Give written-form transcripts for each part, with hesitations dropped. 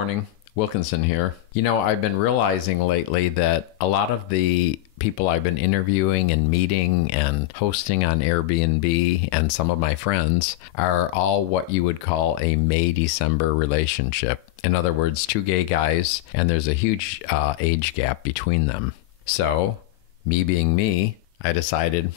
morning. Wilkinson here. You know, I've been realizing lately that a lot of the people I've been interviewing and meeting and hosting on Airbnb and some of my friends are all what you would call a May-December relationship. In other words, two gay guys, and there's a huge age gap between them. So, me being me, I decided,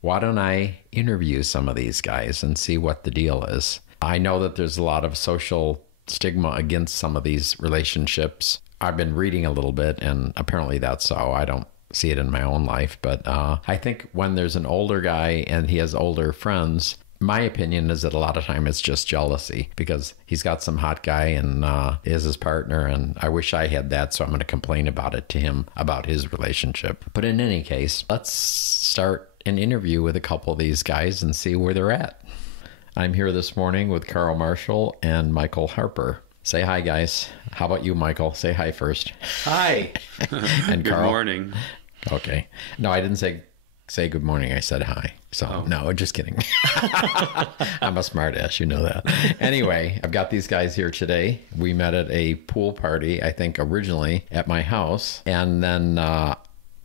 why don't I interview some of these guys and see what the deal is? I know that there's a lot of social stigma against some of these relationships. I've been reading a little bit, and apparently that's so. I don't see it in my own life, but I think when there's an older guy and he has older friends, my opinion is that a lot of time it's just jealousy because he's got some hot guy and is his partner, and I wish I had that, so I'm going to complain about it to him about his relationship. But in any case, let's start an interview with a couple of these guys and see where they're at. I'm here this morning with Carl Marshall and Michael Harper. Say hi, guys. How about you, Michael? Say hi first. Hi. And Good Carl? morning. Okay. No, I didn't say good morning. I said hi. So, No, just kidding. I'm a smart ass. You know that. Anyway, I've got these guys here today. We met at a pool party, I think originally at my house. And then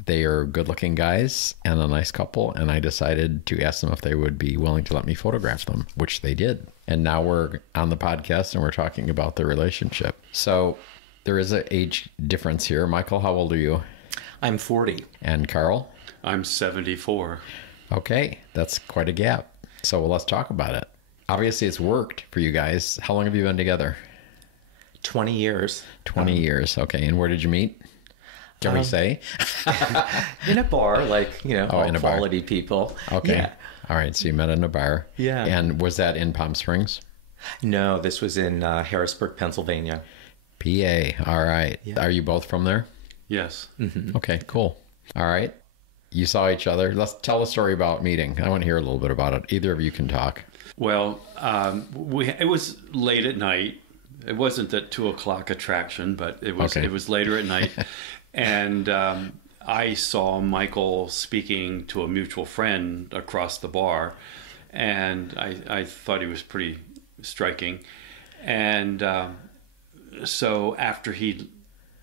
they are good-looking guys and a nice couple, and I decided to ask them if they would be willing to let me photograph them, which they did. And now we're on the podcast, and we're talking about the relationship. So there is an age difference here. Michael, how old are you? I'm 40. And Carl? I'm 74. Okay, that's quite a gap. So let's talk about it. Obviously, it's worked for you guys. How long have you been together? 20 years. 20 years. Okay, and where did you meet? Can we say? In a bar, like, all in a bar. quality people. Okay. Yeah. All right, so you met in a bar. Yeah. And was that in Palm Springs? No, this was in Harrisburg, Pennsylvania. PA. All right. Yeah. Are you both from there? Yes. Mm-hmm. Okay, cool. All right. You saw each other. Let's tell a story about meeting. I want to hear a little bit about it. Either of you can talk. Well, it was late at night. It wasn't that 2 o'clock attraction, but it was. Okay. It was later at night, and I saw Michael speaking to a mutual friend across the bar, and I thought he was pretty striking, and so after he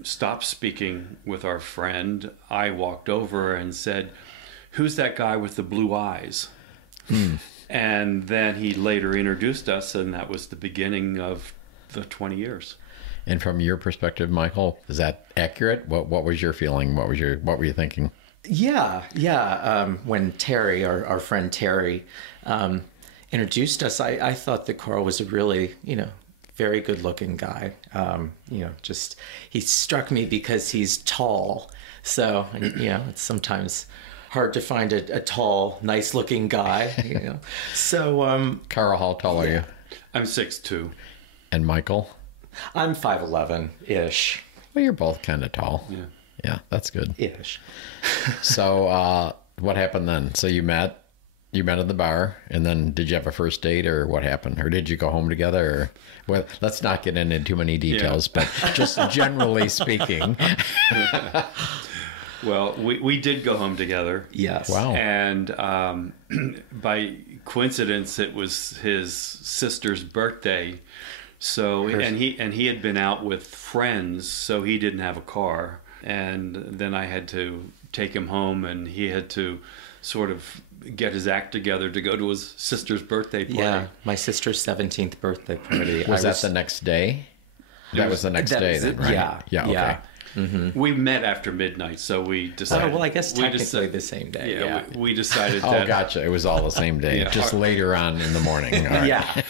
stopped speaking with our friend, I walked over and said, "Who's that guy with the blue eyes?" And then he later introduced us, and that was the beginning of the 20 years. And from your perspective, Michael, is that accurate? What was your feeling? What were you thinking? Yeah. When Terry, our friend Terry, introduced us, I thought that Carl was a really, very good-looking guy. He struck me because he's tall. So, it's sometimes hard to find a tall, nice-looking guy. So, Carl, how tall are you? I'm 6'2". And Michael? I'm 5'11"-ish. Well, you're both kind of tall. Yeah. Yeah, that's good. Ish. So what happened then? So you met at the bar, and then did you have a first date, or what happened? Or did you go home together? Or, well, let's not get into too many details, but just generally speaking. Well, we did go home together. Yes. Wow. And by coincidence, it was his sister's birthday. So and he had been out with friends, so he didn't have a car. And then I had to take him home, and he had to sort of get his act together to go to his sister's birthday party. Yeah, my sister's 17th birthday party. Was that the next day? That was the next day then, right? Yeah. Okay. Yeah. Mm-hmm. We met after midnight, so we decided... Oh, well, I guess technically the same day. Yeah, we decided Oh, that... gotcha. It was all the same day, just later on in the morning. All right. Yeah.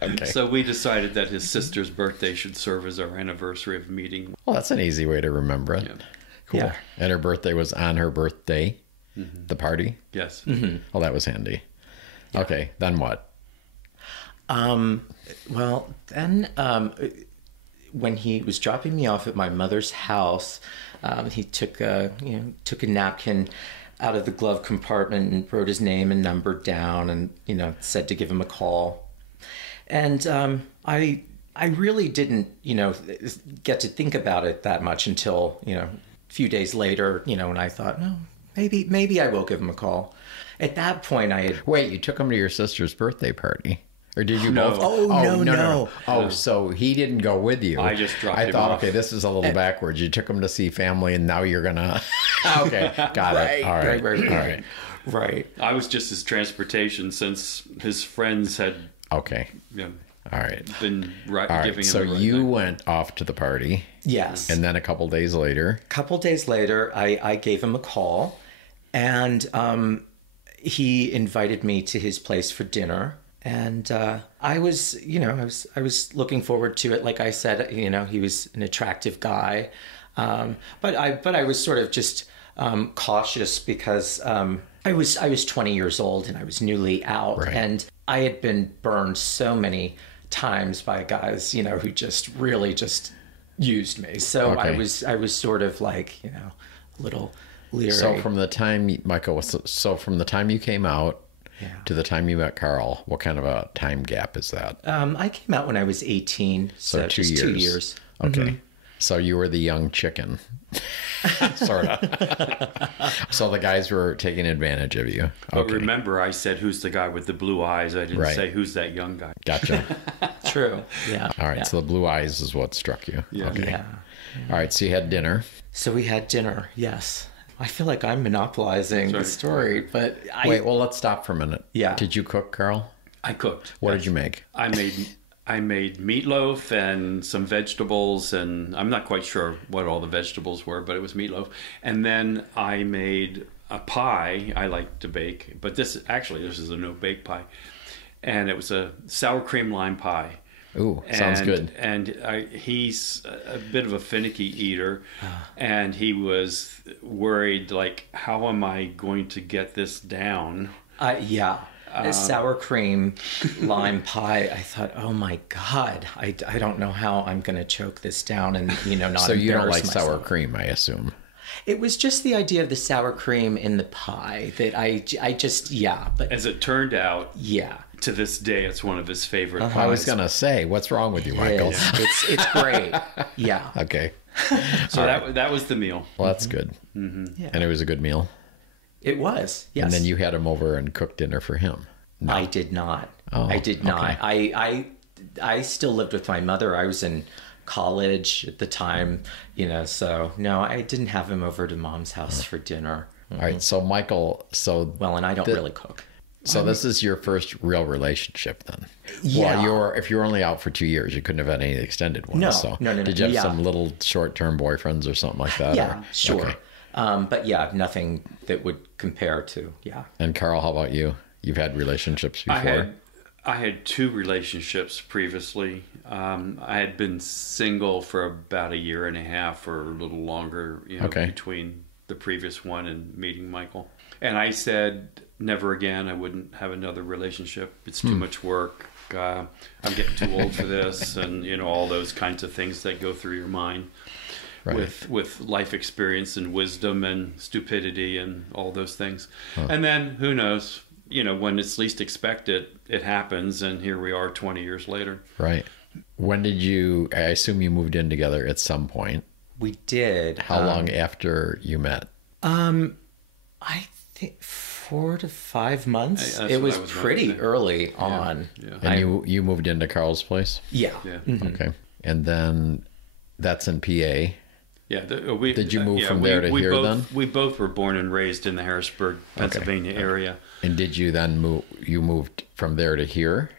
Okay. So we decided that his sister's birthday should serve as our anniversary of meeting. Well, that's an easy way to remember it. Yeah. Cool. Yeah. And her birthday was on her birthday, the party? Yes. Mm-hmm. Oh, that was handy. Yeah. Okay, then what? Well, then when he was dropping me off at my mother's house, he took a napkin out of the glove compartment and wrote his name and number down, and said to give him a call. And I really didn't get to think about it that much until a few days later, when I thought, no, maybe I will give him a call. At that point, I had... Wait, you took him to your sister's birthday party? Or did you No. both? Oh, no. Oh, so he didn't go with you. I just dropped I him thought, off. okay, this is a little backwards. You took him to see family, and now you're gonna. Okay, got it. All right, right. all right. Right. I was just his transportation since his friends had Okay, you know, all right. been All right. giving him So the right you thing. went off to the party, Yes. and then a couple days later. Couple days later, I gave him a call, and he invited me to his place for dinner. And I was looking forward to it. Like I said, he was an attractive guy, but I was sort of just cautious because I was 20 years old and I was newly out, Right. and I had been burned so many times by guys, who just really just used me. So Okay. I was sort of like, a little leery. So from the time Michael, so from the time you came out Yeah. to the time you met Carl, what kind of a time gap is that? I came out when I was 18, so 2 just years. 2 years. Okay. So you were the young chicken, sort of. So the guys were taking advantage of you. But Okay. remember, I said, "Who's the guy with the blue eyes?" I didn't Right. say, "Who's that young guy?" Gotcha. True. Yeah. All right. Yeah. So the blue eyes is what struck you. Yeah. Okay. Yeah. All right. So you had dinner. So we had dinner. Yes. I feel like I'm monopolizing the story, but Wait. Well, let's stop for a minute. Yeah. Did you cook, Carl? I cooked. What Yes. did you make? I made meatloaf and some vegetables, and I'm not quite sure what all the vegetables were, but it was meatloaf. And then I made a pie. I like to bake, but this is a no-bake pie, and it was a sour cream lime pie. Ooh, sounds good. And he's a bit of a finicky eater, and he was worried, like, how am I going to get this down? yeah. A sour cream lime pie. I thought, oh my God, I don't know how I'm going to choke this down and, not So you don't like embarrass sour myself. cream, I assume. It was just the idea of the sour cream in the pie that I just, yeah, but As it turned out, yeah. to this day, it's one of his favorite pies. I was gonna say, what's wrong with you, Michael? It's great. Yeah. Okay. So that was the meal. Well, that's good. Yeah. And it was a good meal. It was. Yes. And then you had him over and cooked dinner for him. No. I did not. Oh, I did not. okay. I still lived with my mother. I was in college at the time, so no, I didn't have him over to Mom's house for dinner. All right. So Michael, Well, and I don't really cook. so this is your first real relationship then? Yeah. Well, if you were only out for 2 years, you couldn't have had any extended ones. No, So no. Did you have Yeah. some little short-term boyfriends or something like that? Yeah, or? sure. Okay. But yeah, nothing that would compare to, yeah. And Carl, how about you? You've had relationships before? I had 2 relationships previously. I had been single for about a year and a half or a little longer, Okay. between the previous one and meeting Michael. And I said, never again. I wouldn't have another relationship. It's too much work. I'm getting too old for this, and all those kinds of things that go through your mind. Right. With life experience and wisdom and stupidity and all those things. And then who knows, when it's least expected, it happens. And here we are 20 years later. Right. When did I assume you moved in together at some point. We did. How long after you met? I think 4 to 5 months. That's It what was I was going pretty to say. early on. Yeah. And you moved into Carl's place? Yeah. Yeah. Okay. And then that's in PA. Yeah. Did you move from there to here both, then? We both were born and raised in the Harrisburg, Pennsylvania area. And did you then moved from there to here?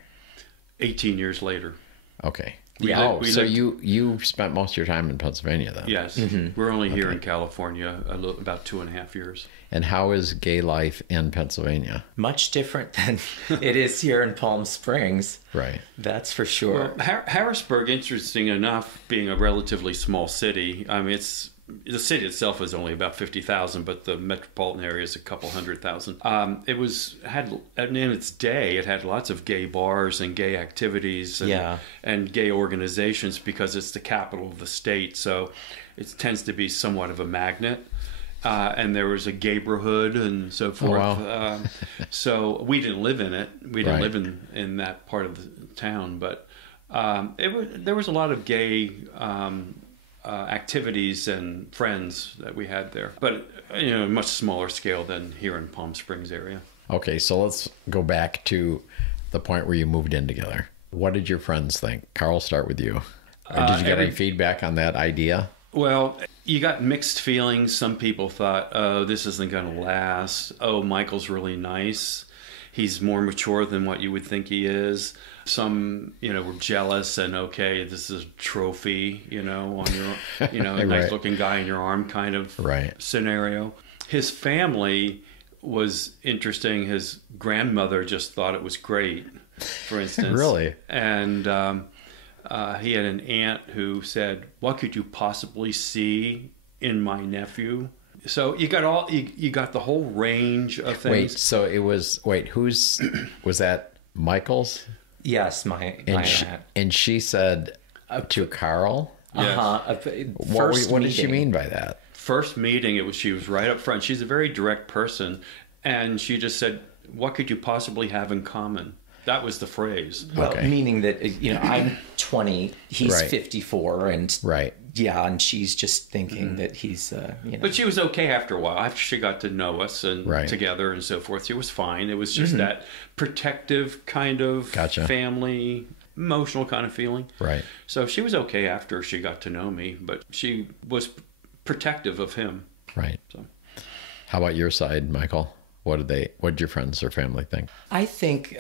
18 years later. Okay. Yeah. We So lived- you spent most of your time in Pennsylvania then? Yes. We're only here in California about 2.5 years. And how is gay life in Pennsylvania? Much different than it is here in Palm Springs. Right. That's for sure. Well, Harrisburg, interesting enough, being a relatively small city, the city itself is only about 50,000, but the metropolitan area is a couple 100,000. In its day, it had lots of gay bars and gay activities and gay organizations because it's the capital of the state. So it tends to be somewhat of a magnet. And there was a gayborhood and so forth. wow. So we didn't live in it. We didn't Right. live in that part of the town, but there was a lot of gay activities and friends that we had there, but a much smaller scale than here in Palm Springs area. Okay, so let's go back to the point where you moved in together. What did your friends think? Carl, start with you. Or did you get any feedback on that idea? Well, you got mixed feelings. Some people thought, oh, this isn't going to last. Oh, Michael's really nice. He's more mature than what you would think he is. Some, were jealous and, okay, this is a trophy, on your, a nice looking guy in your arm kind of scenario. His family was interesting. His grandmother just thought it was great, for instance. Really? And he had an aunt who said, what could you possibly see in my nephew? So you got you got the whole range of things. Wait, so it was, was that Michael's? Yes, my aunt. And she said to Carl? Yes. What did she mean by that? First meeting, she was right up front. She's a very direct person. And she just said, what could you possibly have in common? That was the phrase. Well, meaning that, I'm 20, he's 54, and and she's just thinking that he's, But she was okay after a while. After she got to know us and together and so forth, she was fine. It was just that protective kind of family, emotional kind of feeling. Right. So she was okay after she got to know me, but she was protective of him. Right. So. How about your side, Michael? What did your friends or family think? I think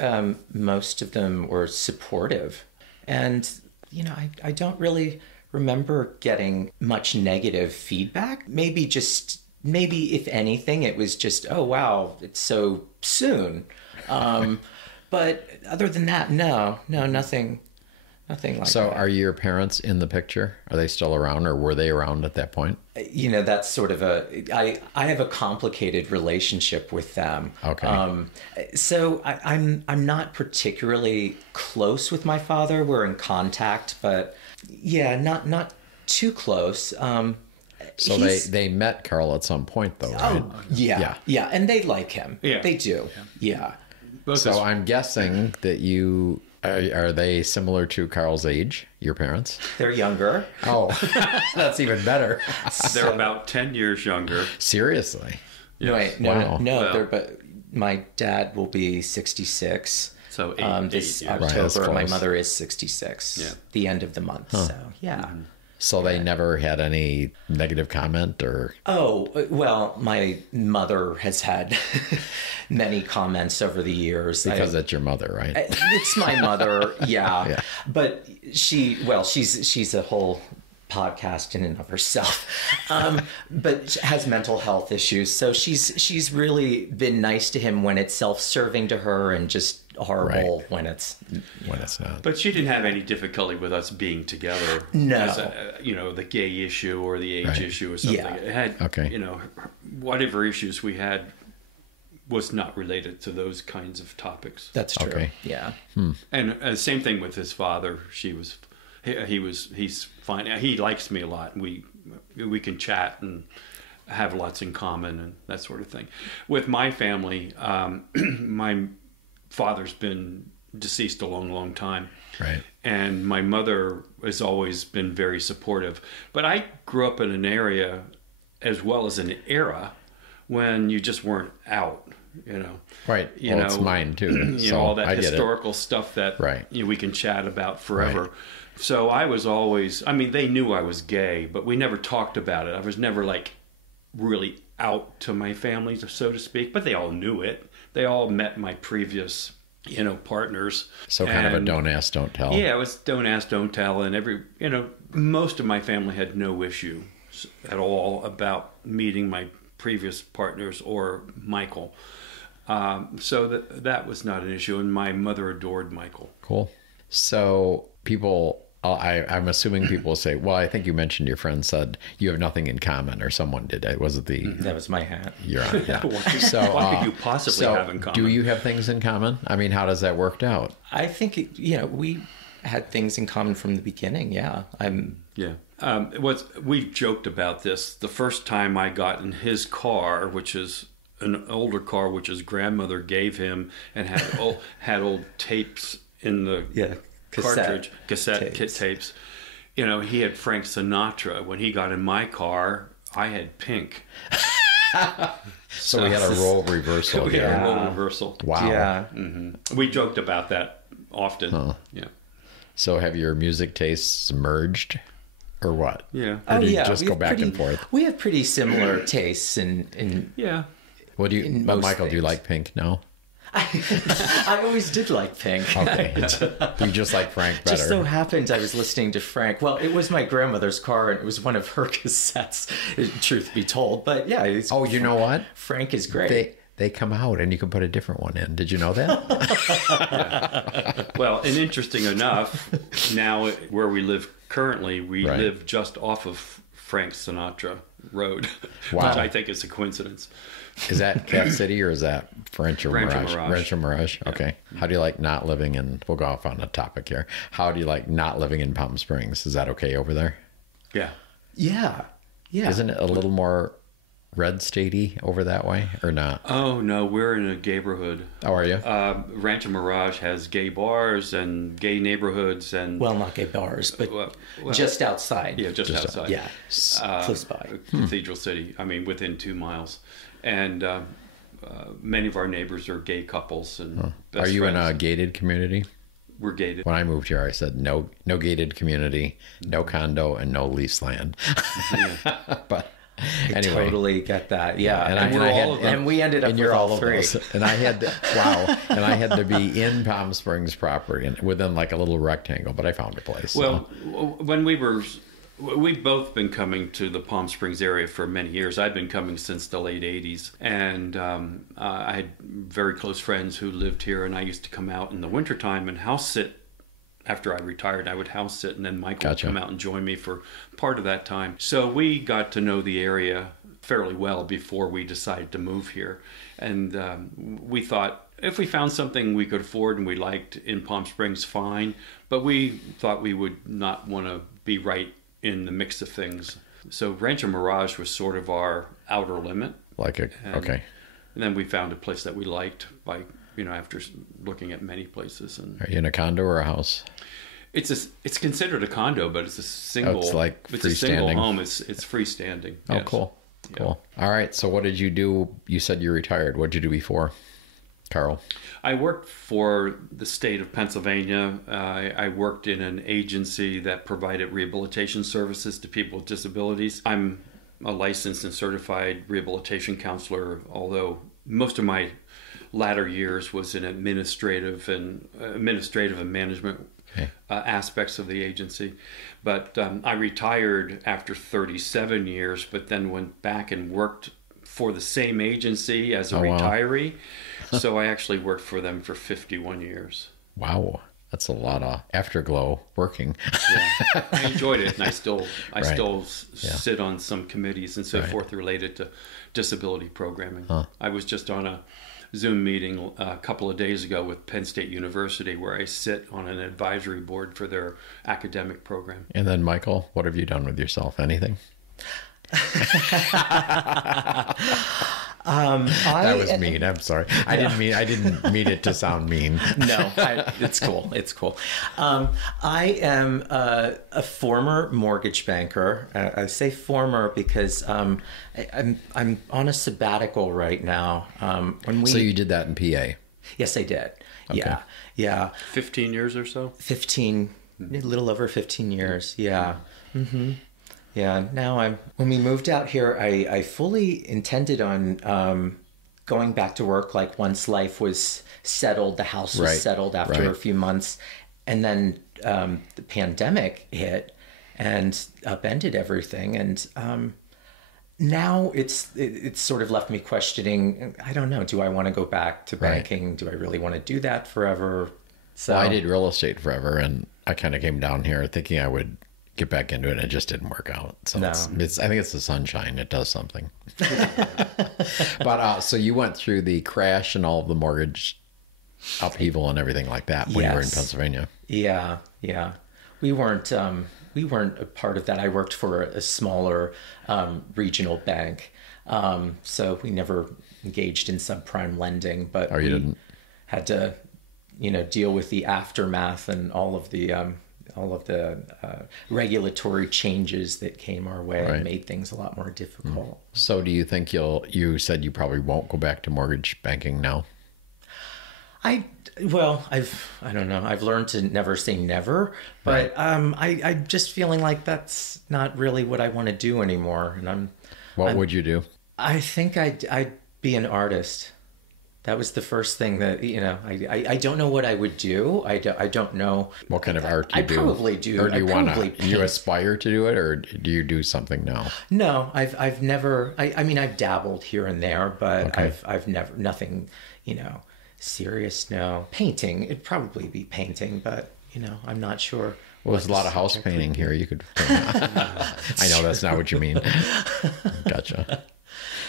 most of them were supportive. And, I don't really remember getting much negative feedback. Maybe if anything, it was just, oh, wow, it's so soon. But other than that, no, nothing like that. So are your parents in the picture? Are they still around, or were they around at that point? That's sort of I have a complicated relationship with them. Okay. So I'm not particularly close with my father. We're in contact, but not too close. So they met Carl at some point, though, right? Oh, yeah, and they like him. Yeah, they do. Yeah. So I'm guessing that you. Are they similar to Carl's age, your parents? They're younger. Oh, that's even better. They're about 10 years younger. Seriously? Yes. No. But my dad will be 66. So this October. Right, my mother is 66. The end of the month. Huh. So, yeah. Mm-hmm. So they never had any negative comment or? Oh, well, my mother has had many comments over the years. Because it's your mother, right? It's my mother, yeah. But she's a whole podcast in and of herself. But she has mental health issues. So she's really been nice to him when it's self-serving to her and just horrible when it's not. But she didn't have any difficulty with us being together. No. As the gay issue or the age issue or something. Yeah. It had, whatever issues we had was not related to those kinds of topics. That's true. Okay. Yeah. And same thing with his father. He's fine. He likes me a lot. We can chat and have lots in common and that sort of thing. With my family, my father's been deceased a long, long time. Right. And my mother has always been very supportive. But I grew up in an area as well as an era when you just weren't out, Right. It's mine too. All that historical stuff that we can chat about forever. Right. So I was always, they knew I was gay, but we never talked about it. I was never really out to my family, so to speak, but they all knew it. They all met my previous, partners. So kind of a don't ask, don't tell. Yeah, it was don't ask, don't tell. And most of my family had no issue at all about meeting my previous partners or Michael. So that was not an issue. And my mother adored Michael. Cool. So people... I'm assuming people will say, well, I think you mentioned your friend said you have nothing in common, or someone did. Was it the... That was my hat. You're on, yeah. What could you possibly have in common? Do you have things in common? How does that work out? I think, we had things in common from the beginning, yeah. We've joked about this. The first time I got in his car, which is an older car, which his grandmother gave him and had old tapes in the... cassette tapes. He had Frank Sinatra. When he got in my car, I had Pink. So we had a role reversal We here. had a role reversal. Wow. Yeah. We joked about that often. Yeah. So have your music tastes merged or what? Yeah. Or do you just we go have back pretty, and forth? We have pretty similar tastes in Yeah. What do you, in but most Michael, do you things. like Pink? No? I always did like Pink. Okay. You just like Frank better. Just so happened I was listening to Frank. Well, it was my grandmother's car, and it was one of her cassettes, truth be told. But yeah, Oh, you know what? Frank is great. They come out and you can put a different one in. Did you know that? Well, and interesting enough, now where we live currently, we Right. live just off of Frank Sinatra Road, Wow. which I think is a coincidence. Is that Cat City or is that Rancho Rancho Mirage? Mirage. Rancho Mirage. Okay. How do you like not living in? We'll go off on a topic here. How do you like not living in Palm Springs? Is that okay over there? Yeah. Yeah. Isn't it a little more red statey over that way or not? Oh no, we're in a neighborhood. How are you? Rancho Mirage has gay bars and gay neighborhoods and Well, not gay bars, but well, just outside. yeah, just outside. Yeah. Close by. Cathedral City. I mean, within 2 miles, and many of our neighbors are gay couples and. Best Are you in a friends. gated community? We're gated. When I moved here, I said no gated community, no condo, and no lease land. But I anyway, totally get that. Yeah. and And, I- we're and I all had- of them. And we ended up and with you're all all of three. those. And I had to, wow, and I had to be in Palm Springs property and within like a little rectangle, but I found a place. so. Well, when we've both been coming to the Palm Springs area for many years. I've been coming since the late 80s. And I had very close friends who lived here, and I used to come out in the wintertime and house sit. After I retired, I would house sit, and then Michael Gotcha. would come out and join me for part of that time. So we got to know the area fairly well before we decided to move here. And we thought if we found something we could afford and we liked in Palm Springs, fine. But we thought we would not want to be right in the mix of things. So Rancho Mirage was sort of our outer limit. okay. And then we found a place that we liked by, after looking at many places. And Are you in a condo or a house? it's considered a condo, but it's a single. Oh, it's like it's a single freestanding. home. It's freestanding. Oh, yes. cool. Yeah. Cool. All right. So what did you do? You said you retired. What did you do before, Carl? I worked for the state of Pennsylvania. I worked in an agency that provided rehabilitation services to people with disabilities. I'm a licensed and certified rehabilitation counselor, although most of my latter years was in administrative and management aspects of the agency. But I retired after 37 years, but then went back and worked for the same agency as a retiree. So I actually worked for them for 51 years. Wow. That's a lot of afterglow working. Yeah. I enjoyed it, and I still Right. sit on some committees and so forth related to disability programming. I was just on a Zoom meeting a couple of days ago with Penn State University, where I sit on an advisory board for their academic program. And then Michael, what have you done with yourself? Anything? That was mean. I'm sorry. I didn't mean it to sound mean. No, it's cool. It's cool. I am a former mortgage banker. I say former because I'm on a sabbatical right now. So you did that in PA. Yes, I did. Okay. Yeah. 15 years or so? 15, a little over 15 years. Yeah. Mm-hmm. Yeah. Now when we moved out here, I fully intended on going back to work, like once life was settled, the house was settled after a few months. And then the pandemic hit and upended everything. And now it's sort of left me questioning, I don't know, do I want to go back to banking? Do I really want to do that forever? So Well, I did real estate forever, and I kind of came down here thinking I would get back into it, and it just didn't work out. So No. I think it's the sunshine. It does something. But so you went through the crash and all of the mortgage upheaval and everything like that when you were in Yes. Pennsylvania. Yeah. We weren't a part of that. I worked for a smaller regional bank, so we never engaged in subprime lending. But Oh, you didn't? had to, deal with the aftermath and all of the all of the regulatory changes that came our way Right. and made things a lot more difficult. So do you think you said you probably won't go back to mortgage banking now? I don't know. I've learned to never say never, but I'm just feeling like that's not really what I want to do anymore. And What would you do? I think I'd be an artist. That was the first thing that, I don't know what I would do. I don't know. What kind of art do you do? I probably do. Or do you want to, paint. you aspire to do it, or do you do something now? No, I've never, I mean, I've dabbled here and there, but Okay. I've never, nothing, serious. No. Painting, it'd probably be painting, but, I'm not sure. Well, there's a lot of house painting here. You could. I know that's not what you mean. Gotcha.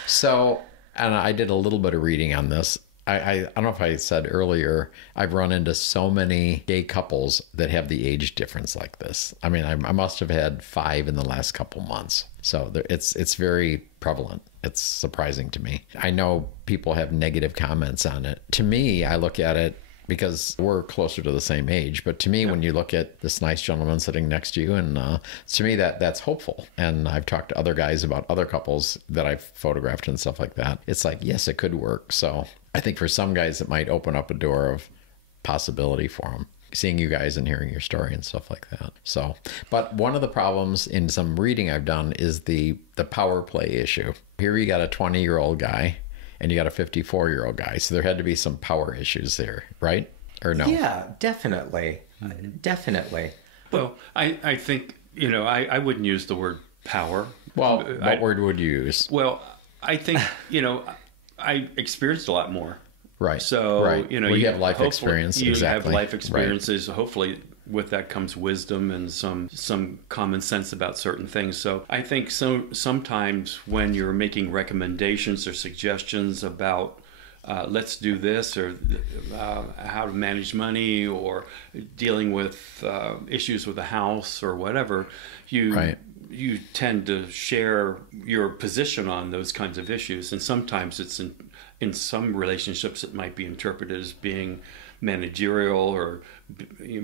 So, and I did a little bit of reading on this. I don't know if I said earlier, I've run into so many gay couples that have the age difference like this. I mean, I must have had 5 in the last couple months. So it's very prevalent. It's surprising to me. I know people have negative comments on it. To me, I look at it because we're closer to the same age. But to me, when you look at this nice gentleman sitting next to you, and to me, that's hopeful. And I've talked to other guys about other couples that I've photographed and stuff like that. It's like, yes, it could work. So I think for some guys, it might open up a door of possibility for them, seeing you guys and hearing your story and stuff like that. So, but one of the problems in some reading I've done is the power play issue. Here you got a 20-year-old guy and you got a 54-year-old guy. So there had to be some power issues there, right? Or no? Yeah, definitely. Definitely. Well, I think, I wouldn't use the word power. Well, what word would you use? Well, I think, I experienced a lot more. Right. So, right. Well, you have life experience. You Exactly. have life experiences. Right. Hopefully with that comes wisdom and some common sense about certain things. So I think sometimes when you're making recommendations or suggestions about let's do this, or how to manage money, or dealing with issues with a house or whatever, you tend to share your position on those kinds of issues. And sometimes it's in some relationships it might be interpreted as being managerial, or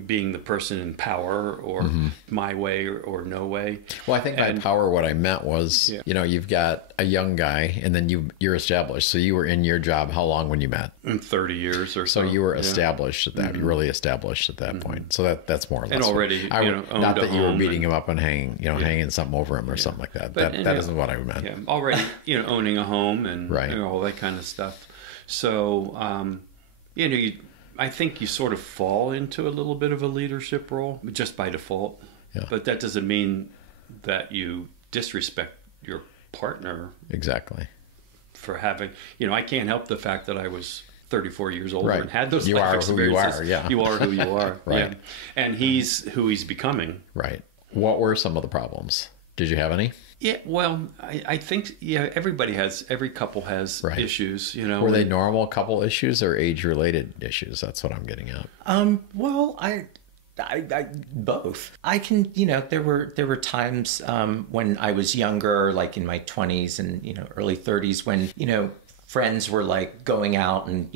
being the person in power, or my way or no way. Well, I think by power, what I meant was, you've got a young guy and then you're established. So you were in your job how long when you met? 30 years or so. So you were established at that, really established at that point. So that's more or less. And already, not owned that a you were home beating him up and hanging something over him or something like that. But, that isn't what I meant. Yeah, already, owning a home and Right. all that kind of stuff. So, I think you sort of fall into a little bit of a leadership role just by default. Yeah. But that doesn't mean that you disrespect your partner. Exactly. For having, I can't help the fact that I was 34 years old Right. and had those You life are who you experiences. are, yeah. You are who you are. Right. Yeah. And he's who he's becoming. Right. What were some of the problems? Did you have any? Yeah, well, I think, every couple has Right. issues, Were they normal couple issues or age-related issues? That's what I'm getting at. Well, I both. I can, there were times when I was younger, like in my 20s and, early 30s, when, friends were like going out and,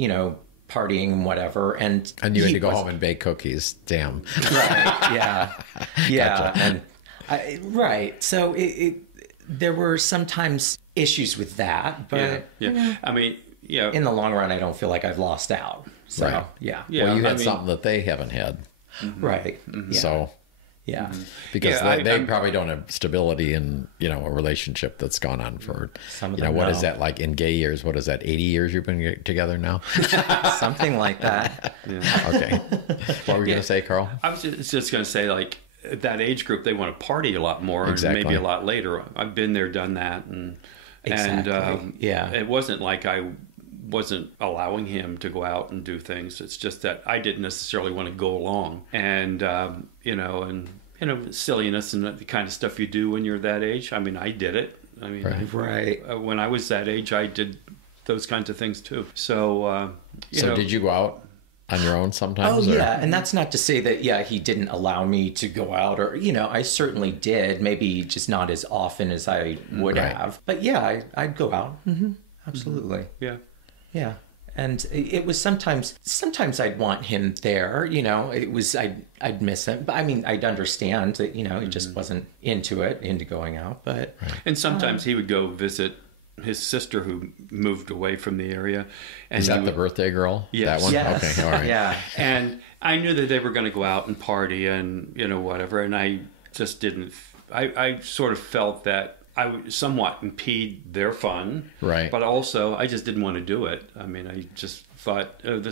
partying and whatever. And you had to go home and bake cookies. Damn. Right. Yeah. Yeah. Gotcha. And right. So there were sometimes issues with that, but yeah. I mean, in the long run, I don't feel like I've lost out. So, Right. yeah. Well, you had something that they haven't had. Right. Mm-hmm. Yeah. So, yeah. because Yeah, they probably don't have stability in, a relationship that's gone on for, Some of them what is know. that like in gay years? What is that? 80 years you've been together now? Something like that. Okay. What were you going to say, Carl? I was just going to say, like, that age group, they want to party a lot more, Exactly. and maybe a lot later. I've been there, done that, Exactly. and it wasn't like I wasn't allowing him to go out and do things. It's just that I didn't necessarily want to go along, and silliness and the kind of stuff you do when you're that age. I mean, I did it. I mean, Right. when I was that age, I did those kinds of things too. So, Did you go out on your own sometimes? Oh, or- yeah. And that's not to say that, he didn't allow me to go out or, I certainly did. Maybe just not as often as I would Right. have. But yeah, I'd go out. Mm-hmm. Absolutely. yeah. Yeah. And it was sometimes I'd want him there, you know, I'd miss him. But I mean, I'd understand that, you know, he just wasn't into going out, but. And sometimes he would go visit his sister who moved away from the area. And Is that the birthday girl? Yes. That one? Yes. Okay, all right. Yeah. And I knew that they were going to go out and party and, you know, whatever. And I just didn't, I sort of felt that I would somewhat impede their fun. Right. But also, I just didn't want to do it. I mean, I just thought, oh,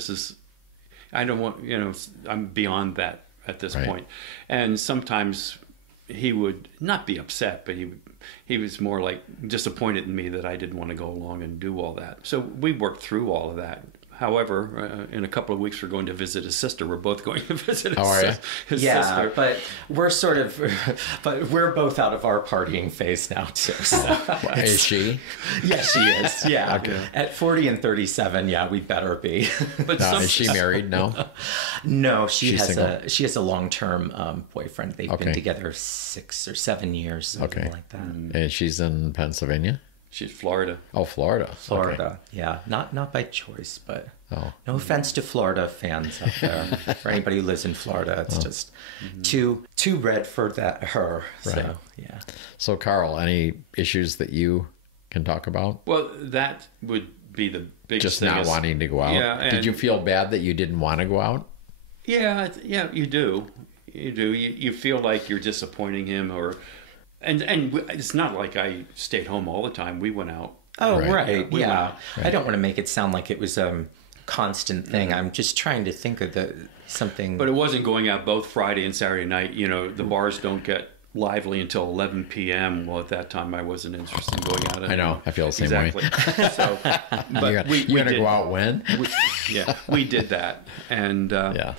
I don't want, you know, I'm beyond that at this point. And sometimes he would not be upset, but he was more like disappointed in me that I didn't want to go along and do all that. So we worked through all of that. However, in a couple of weeks, we're going to visit his sister. We're both going to visit his sister. But we're both out of our partying phase now too. So Is she? Yes, she is. Yeah. Okay. At 40 and 37, yeah, we better be. But Is she married? No. No, she She's has a long-term boyfriend. They've been together 6 or 7 years, something like that. And she's in Pennsylvania? She's Florida. Oh, Florida. Florida, yeah, not by choice, but Oh. no offense to Florida fans out there. For anybody who lives in Florida, it's just too red for her. Right. So yeah. So, Carl, any issues that you can talk about? Well, that would be the biggest Just thing. not wanting to go out? Yeah. Did you feel bad that you didn't want to go out? Yeah, you do. You do. You feel like you're disappointing him, and it's not like I stayed home all the time. We went out. Oh, Right. right. We Yeah. went I don't want to make it sound like it was a constant thing. I'm just trying to think of something. But it wasn't going out both Friday and Saturday night. You know, the bars don't get lively until 11 p.m. Well, at that time, I wasn't interested in going out. I know. I feel the same way. Exactly. So, but You're going to go out when? we did that. And, Yeah.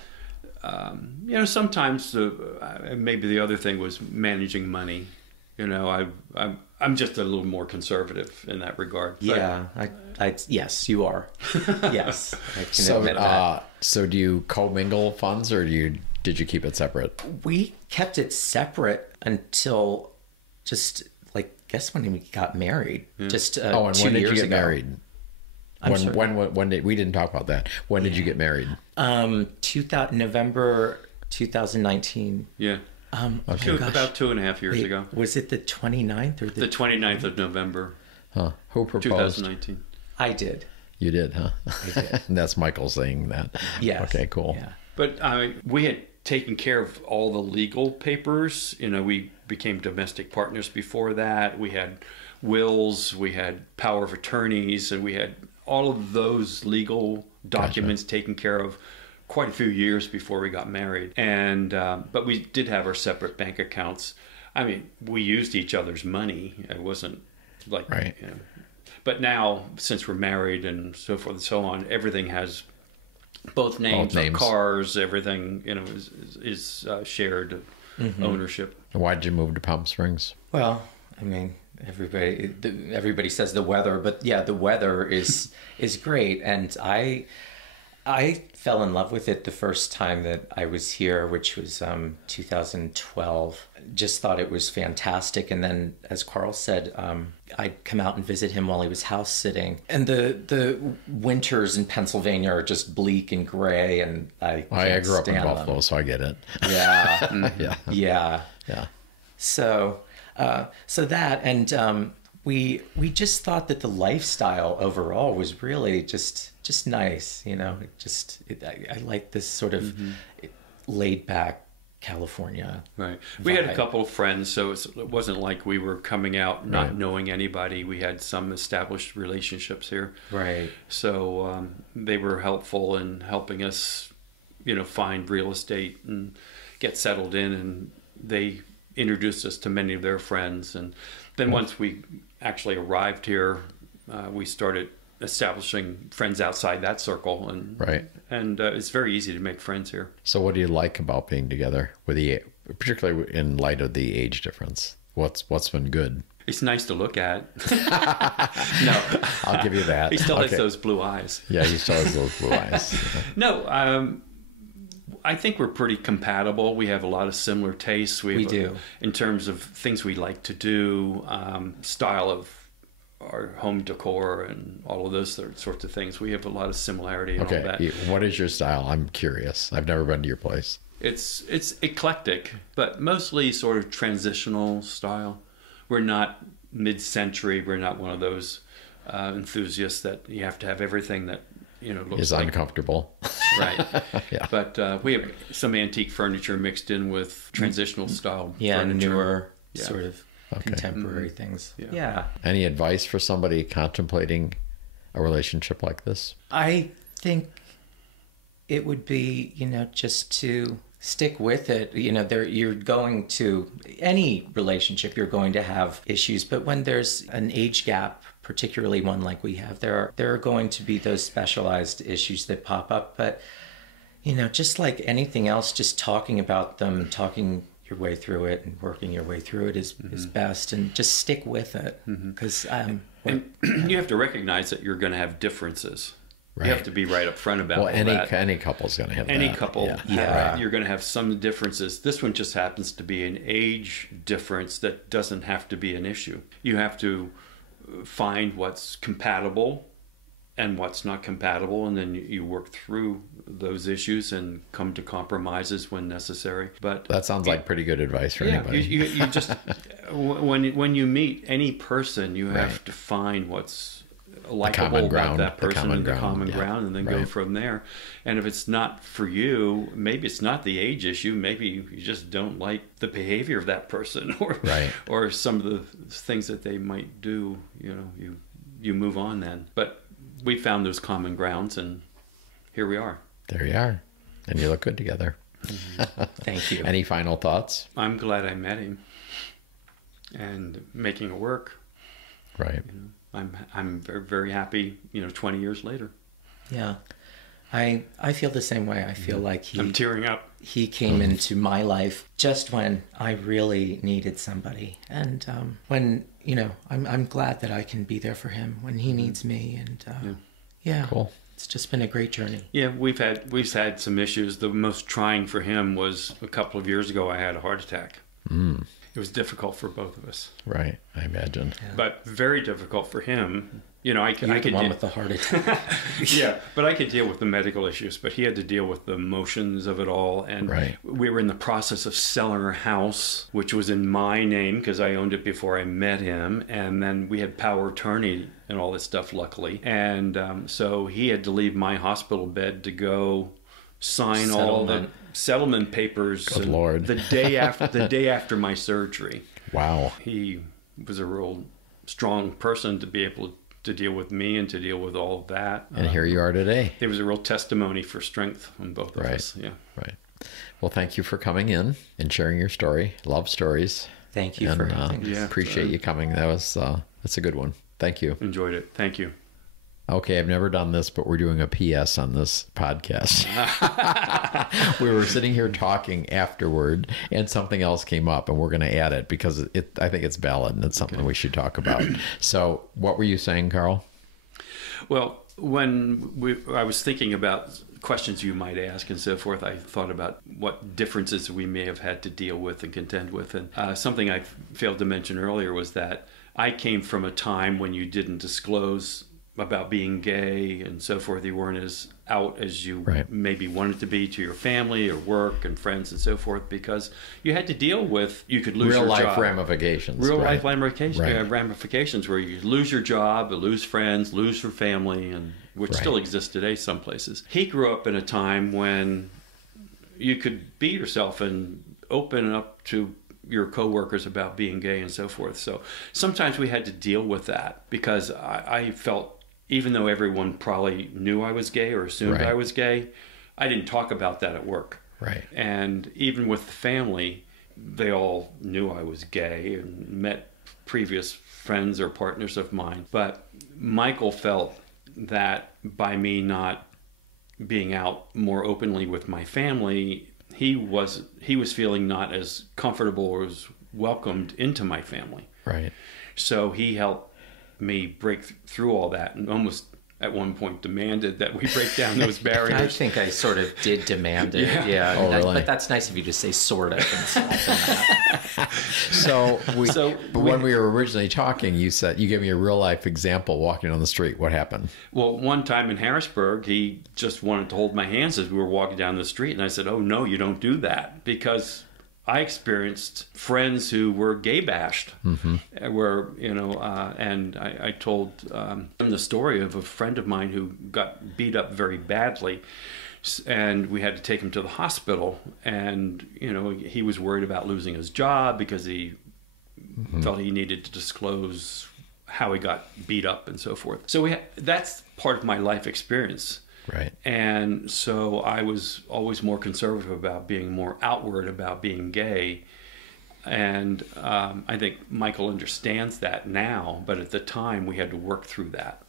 you know, sometimes maybe the other thing was managing money. You know, I'm just a little more conservative in that regard. But yeah, yes, you are. Yes, I can admit that. So do you commingle funds, or did you keep it separate? We kept it separate until just guess when we got married. Just And 2 when did years you get ago. married? When did we didn't talk about that? When did you get married? November 2019. Yeah. Okay. About 2.5 years ago. Was it the 29th or The 29th of November, Huh? Who proposed? 2019. I did. You did, huh? I did. And that's Michael saying that. Yes. Okay, cool. Yeah. But we had taken care of all the legal papers. You know, we became domestic partners before that. We had wills, we had power of attorneys, and we had all of those legal documents taken care of quite a few years before we got married. And but we did have our separate bank accounts. I mean, we used each other's money. It wasn't like, Right. You know, but now, since we're married and so forth and so on, everything has both names. Of cars. Everything, you know, is shared ownership. Why did you move to Palm Springs? Well, I mean, everybody says the weather, but yeah, the weather is great, and I fell in love with it the first time that I was here, which was 2012. Just thought it was fantastic, and then, as Carl said, I'd come out and visit him while he was house sitting, and the winters in Pennsylvania are just bleak and gray, and I grew up in stand Buffalo, them. so I get it. Yeah, Yeah. yeah. So that, and we just thought that the lifestyle overall was really just nice, you know. I like this sort of laid back California. Right. We had a vibe. couple of friends, so it wasn't like we were coming out not knowing anybody. We had some established relationships here. Right. So they were helpful in helping us, you know, find real estate and get settled in, and they introduced us to many of their friends. And then once we actually arrived here, we started establishing friends outside that circle, and it's very easy to make friends here. So what do you like about being together, particularly in light of the age difference? What's been good? It's nice to look at. No, I'll give you that. He still has those blue eyes. Yeah, he still has those blue eyes. No, I think we're pretty compatible. We have a lot of similar tastes. We do. In terms of things we like to do, style of our home decor and all of those sorts of things. We have a lot of similarity in all that. What is your style? I'm curious. I've never been to your place. It's eclectic, but mostly sort of transitional style. We're not mid-century. We're not one of those enthusiasts that you have to have everything that looks is uncomfortable. Right. Yeah. But we have some antique furniture mixed in with transitional style furniture. Newer sort of contemporary things. Yeah. Any advice for somebody contemplating a relationship like this? I think it would be, just to stick with it. You're going to, any relationship, you're going to have issues. But when there's an age gap, particularly one like we have, there are going to be those specialized issues that pop up. But, just like anything else, just talking about them, talking your way through it and working your way through it is best. And just stick with it. Because you have to recognize that you're going to have differences. Right. You have to be right up front about that. Any couple's going to have any that. Couple, you're going to have some differences. This one just happens to be an age difference that doesn't have to be an issue. You have to find what's compatible and what's not compatible, and then you work through those issues and come to compromises when necessary. But that sounds like pretty good advice for anybody. You just when you meet any person, you have to find what's likable about that person and the common ground, and then go from there. And if it's not for you, maybe it's not the age issue. Maybe you just don't like the behavior of that person, or some of the things that they might do. You move on then. But we found those common grounds, and here we are. There you are, and you look good together. Thank you. Any final thoughts? I'm glad I met him, and making it work. Right. I'm very, very happy, 20 years later. Yeah. I feel the same way. I feel like I'm tearing up. He came into my life just when I really needed somebody. And when, I'm glad that I can be there for him when he needs me. And cool. It's just been a great journey. Yeah, we've had some issues. The most trying for him was a couple of years ago. I had a heart attack. It was difficult for both of us. Right, I imagine. Yeah. But very difficult for him. I could the one with the heart attack. Yeah, but I could deal with the medical issues. But he had to deal with the emotions of it all. And we were in the process of selling our house, which was in my name because I owned it before I met him. And then we had power of attorney and all this stuff, luckily. And so he had to leave my hospital bed to go sign all the settlement papers. Good Lord. the day after my surgery. Wow. He was a real strong person to be able to deal with me and to deal with all of that. And here you are today. It was a real testimony for strength on both of us. Yeah. Right. Well, thank you for coming in and sharing your story. Love stories. Thank you for having us. Appreciate you coming. That's a good one. Thank you. Enjoyed it. Thank you. Okay, I've never done this, but we're doing a PS on this podcast. We were sitting here talking afterward, and something else came up, and we're going to add it because I think it's valid, and it's something we should talk about. So what were you saying, Carl? Well, when I was thinking about questions you might ask and so forth, I thought about what differences we may have had to deal with and contend with. And something I failed to mention earlier was that I came from a time when you didn't disclose about being gay and so forth. You weren't as out as you maybe wanted to be to your family or work and friends and so forth, because you had to deal with, you could lose your job. Real life ramifications. Real life ramifications where you lose your job, lose friends, lose your family, and which still exists today some places. He grew up in a time when you could be yourself and open up to your coworkers about being gay and so forth. So sometimes we had to deal with that because I felt, even though everyone probably knew I was gay or assumed I was gay, I didn't talk about that at work. Right. And even with the family, they all knew I was gay and met previous friends or partners of mine. But Michael felt that by me not being out more openly with my family, he was feeling not as comfortable or as welcomed into my family. Right. So he helped me break through all that and almost at one point demanded that we break down those barriers. I think I sort of did demand it. Yeah. Oh, really? But that's nice of you to say sort of and soften that. So when we were originally talking, you said, you gave me a real life example walking on the street. What happened? Well, one time in Harrisburg, he just wanted to hold my hands as we were walking down the street. And I said, oh, no, you don't do that. Because I experienced friends who were gay bashed, where, and I told them the story of a friend of mine who got beat up very badly, and we had to take him to the hospital. And, he was worried about losing his job because he felt he needed to disclose how he got beat up and so forth. So that's part of my life experience. Right. And so I was always more conservative about being more outward about being gay. And I think Michael understands that now, but at the time we had to work through that.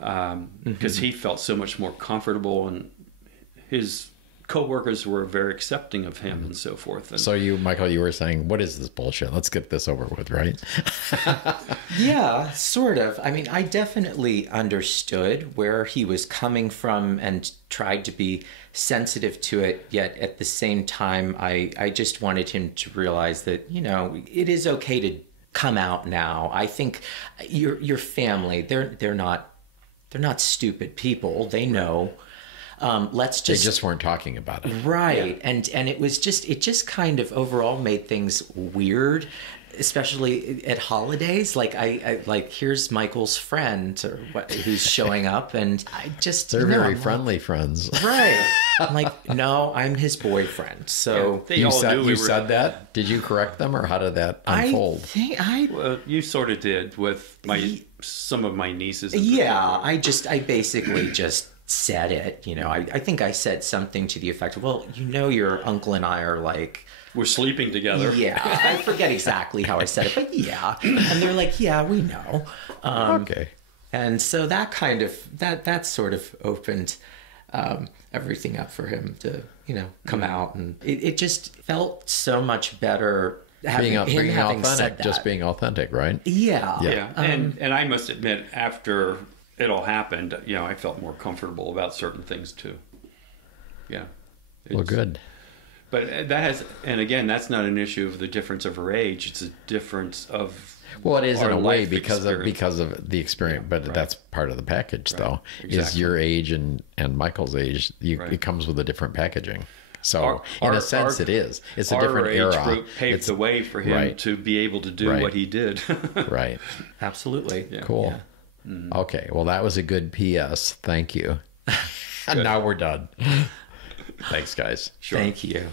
Right. Because he felt so much more comfortable, and his coworkers were very accepting of him and so forth. And So Michael, you were saying, what is this bullshit? Let's get this over with, right? Yeah, sort of. I mean, I definitely understood where he was coming from and tried to be sensitive to it. Yet at the same time, I just wanted him to realize that, it is okay to come out now. I think your family, they're not stupid people. They know. They just weren't talking about it. Right. Yeah. And it just kind of overall made things weird, especially at holidays. Like I here's Michael's friend who's showing up, and I just they're very friendly friends. Right. I'm like, no, I'm his boyfriend. So they all knew you said that? Did you correct them, or how did that unfold? Well, you sort of did with some of my nieces. I basically just said it. I think I said something to the effect of, well, your uncle and I are like, we're sleeping together. Yeah, I forget exactly how I said it, but yeah. And they're like, yeah, we know. Okay. And so that kind of that sort of opened everything up for him to come out, and it just felt so much better having authentic, said that. just being authentic, right? Yeah. And I must admit, after it all happened, I felt more comfortable about certain things too. Yeah. Well, good. But again, that's not an issue of the difference of her age. It's a difference of it is in a way because experience. of the experience, but that's part of the package, though. Exactly. Is your age and Michael's age? It comes with a different packaging. So in a sense, it is. It's a different era. Our age group paved the way for him to be able to do what he did. Right. Absolutely. Yeah. Cool. Yeah. Mm-hmm. Okay. Well, that was a good PS. Thank you. And now we're done. Thanks, guys. Sure. Thank you.